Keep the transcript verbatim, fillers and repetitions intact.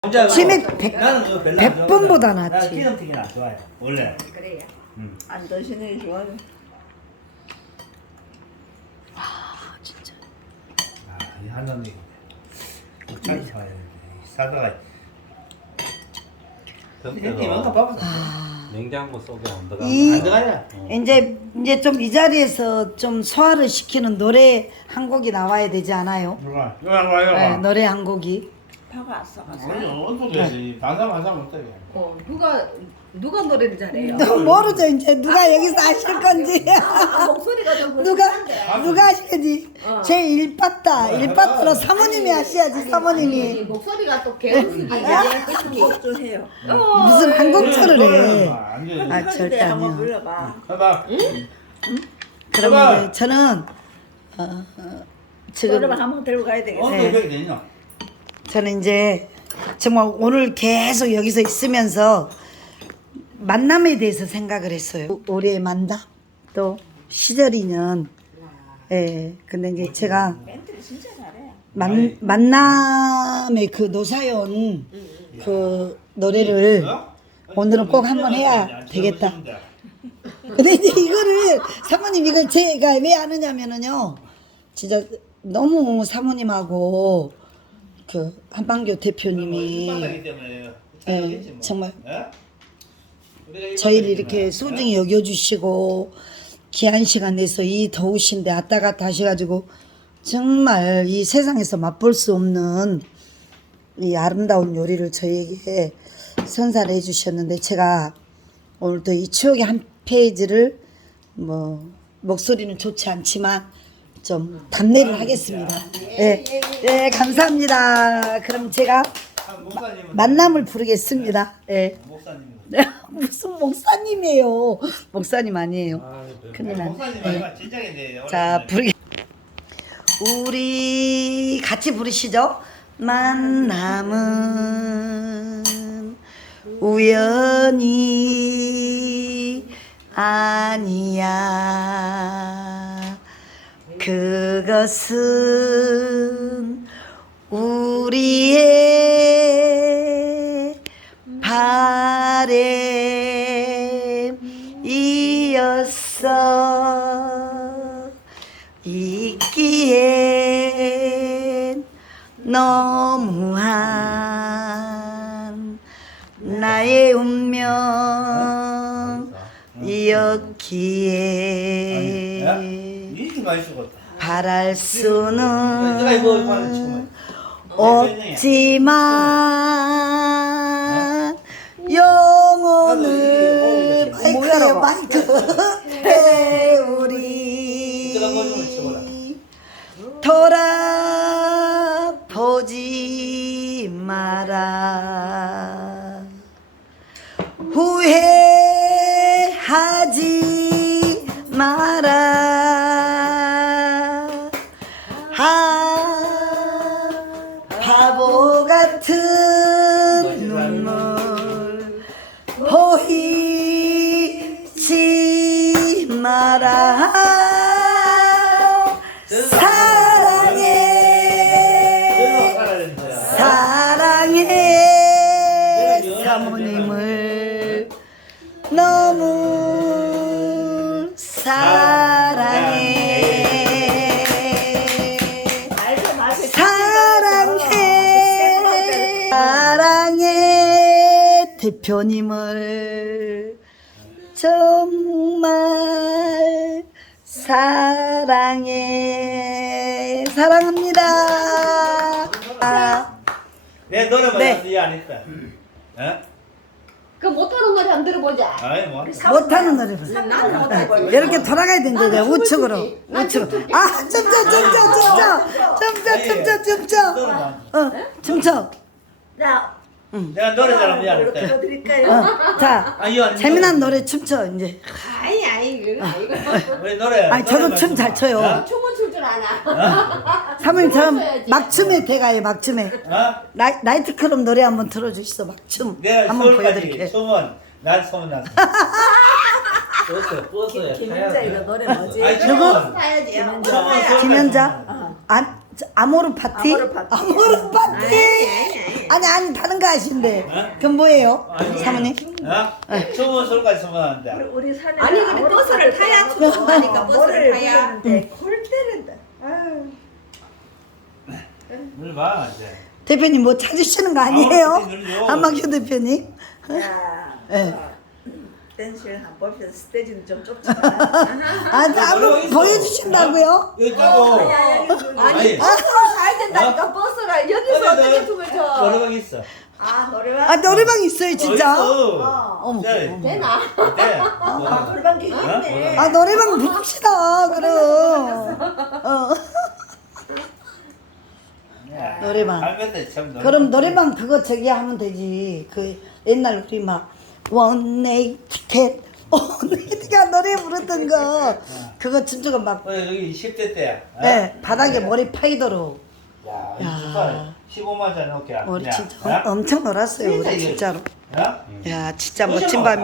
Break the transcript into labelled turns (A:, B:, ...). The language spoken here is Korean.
A: 치맥 백,
B: 나는 그거 별로 안
A: 백 번보다
B: 좋아하거든.
A: 낫지.
B: 나는 기름튀기는 안 좋아해 원래.
C: 그래요.
B: 음.
C: 안 드시는 게 좋아요.
A: 진짜.
B: 아이 한남이 잘 사야 돼. 사다가 형님 아까 봐봤어.
D: 냉장고 속에 안 들어가.
A: 이
B: 안 들어가냐?
A: 이제 이제 좀 이 자리에서 좀 소화를 시키는 노래 한 곡이 나와야 되지 않아요?
B: 누가? 누가 누가
A: 네,
B: 누가?
A: 노래 한 곡이.
C: 파가 왔어.
B: 아니 어떻게 단상 한상 못해.
C: 어 누가 누가 노래를 잘해요?
A: 너 모르죠 이제 누가 여기서 아실 건지.
C: 아, 목소리가 좀
A: 누가
C: 불편한데.
A: 누가 하셔야지.
C: 어.
A: 제 일빠따 일빠따로 사모님이 하셔야지
C: 아니,
A: 사모님이.
C: 목소리가 또 개운하게 한곡좀 해요. 어,
A: 무슨
C: 예.
A: 한곡처를 해.
B: 안 돼.
A: 아, 절대 아니야.
C: 한번 불러봐.
B: 해봐.
A: 그러면 이제 저는 어, 어, 지금
C: 노래방 한번 들고 가야 되겠네.
B: 어떻게 그렇게 되냐?
A: 저는 이제 정말 오늘 계속 여기서 있으면서 만남에 대해서 생각을 했어요. 올해 만남 또 시절 인연. 예. 근데 이제 제가
C: 멘트를 진짜 잘해.
A: 만 만남의 그 노사연 그 노래를 오늘은 꼭 한번 해야 되겠다. 근데 이제 이거를 사모님 이걸 제가 왜 하느냐면은요, 진짜 너무 사모님하고 그 한방교 대표님이 예, 정말 저희를 이렇게 소중히 여겨주시고 귀한 시간 내서 이 더우신데 왔다 갔다 하셔가지고 정말 이 세상에서 맛볼 수 없는 이 아름다운 요리를 저희에게 선사해 주셨는데, 제가 오늘도 이 추억의 한 페이지를 뭐 목소리는 좋지 않지만 좀 답례를 하겠습니다. 예, 예, 감사합니다. 그럼 제가 만남을 부르겠습니다. 예.
B: 목사님.
A: 네, 무슨 목사님이에요? 목사님 아니에요. 큰일 났네.
B: 목사님
A: 예.
B: 아니야 진짜겠네.
A: 자, 부르게. 우리 같이 부르시죠. 만남은 우연이 아니야. 그것은 우리의 바램이었어. 있기엔 너무한 나의 운명이었기에
B: 이렇게 많이 죽었다.
A: 바랄 수는
B: 내가 이거 빨리 지금.
A: 없지만 영혼을 마이크에 마이크 우리 돌아보지 마라. 후회하지 마라. 아, 바보 같은 눈물 보이지 마라. 사랑해 사랑해 사모님을 너무 사랑해. 사랑해 사랑해 대표님을 정말 사랑해. 사랑합니다. 아,
B: 내 노래만
A: 네.
B: 나서 이해 안 했다. 어?
C: 그 못하는 노래 한번 들어보자.
B: 아이 뭐.
A: 못하는 노래 부르.
C: 나는 못하고.
A: 이렇게 돌아가야 된다. 우측으로. 우측으로. 아, 춤춰, 춤춰, 춤춰. 춤춰, 춤춰, 춤춰. 어, 춤춰.
C: 자,
B: 내가 노래 잘하면 이해 안 했다.
C: 들어드릴까요?
A: 어, 자,
B: 아, 이거 안
A: 재미난 노래 춤춰, 이제.
C: 아니 아니 이거 아니고.
B: 우리 노래.
A: 아니, 저도 춤 잘 춰요.
B: 어?
C: 춤은 출 줄 아나.
A: 사모님, 저 막춤에 대가요, 막춤에.
B: 어?
A: 나이, 나이트클럽 노래 한번 틀어주시죠, 막춤.
B: 내가
A: 한번
B: 서울까지
A: 보여드릴게요.
B: 소문 난 소문 났어.
D: 버스 버스에 타야
C: 김현자 이거
D: 돼.
C: 노래 뭐지?
B: 아니,
A: 누구?
C: 사야지.
B: 소문
A: 김현자? 안, 저 아모르 파티?
C: 아모르 파티.
A: 아모르 파티.
C: 아니, 아니, 아니.
A: 아니 아니 다른 거 하신대.
B: 어?
A: 그건 뭐예요,
B: 아니,
A: 사모님?
B: 어? 춤은 술까지 쓰면 안 돼.
C: 우리, 우리 산에
E: 아니 근데 버스를 타야 출동하니까 버스를 타야.
C: 데 골 때린다. 아유.
B: 물 봐, 이제.
A: 대표님 뭐 찾으시는 거 아니에요?
B: 아모르 파티 늘려.
A: 한박효 대표님?
C: 야.
A: 네.
C: 댄스를 한번 봅시다. 스테이지는 좀 좁지만.
A: 아, 한번
B: 노래방 있어.
A: 보여주신다고요?
B: 여기 있다고.
E: 아니
B: 아니.
E: 버스를 타야 된다니까 버스를 여기서 어떻게 춤을 춰?
B: 노래방 있어.
C: 아 노래방.
A: 아 노래방 있어요 진짜?
B: 어딨어?
A: 어머.
B: 네.
E: 되나?
B: 네.
C: 아 노래방 게 있네.
A: 아 노래방 부릅시다 그럼. 어. 노래방.
B: 할머니 참 노래방.
A: 그럼 노래방 그거 저기 하면 되지. 그 옛날 우리 막 원네이 티켓 원네이가 노래 부르던 거 그거 진짜가 막
B: 어, 여기 십 대 때야. 어?
A: 네, 바닥에 머리 파이도록
B: 야,
A: 야.
B: 이 주가에 십오만 원 넣게.
A: 우리
B: 야,
A: 진짜
B: 어?
A: 엄청 놀았어요
B: 진짜
A: 우리
B: 이거-
A: 진짜로.
B: 어?
A: 야 진짜
B: 그죠?
A: 멋진 밤.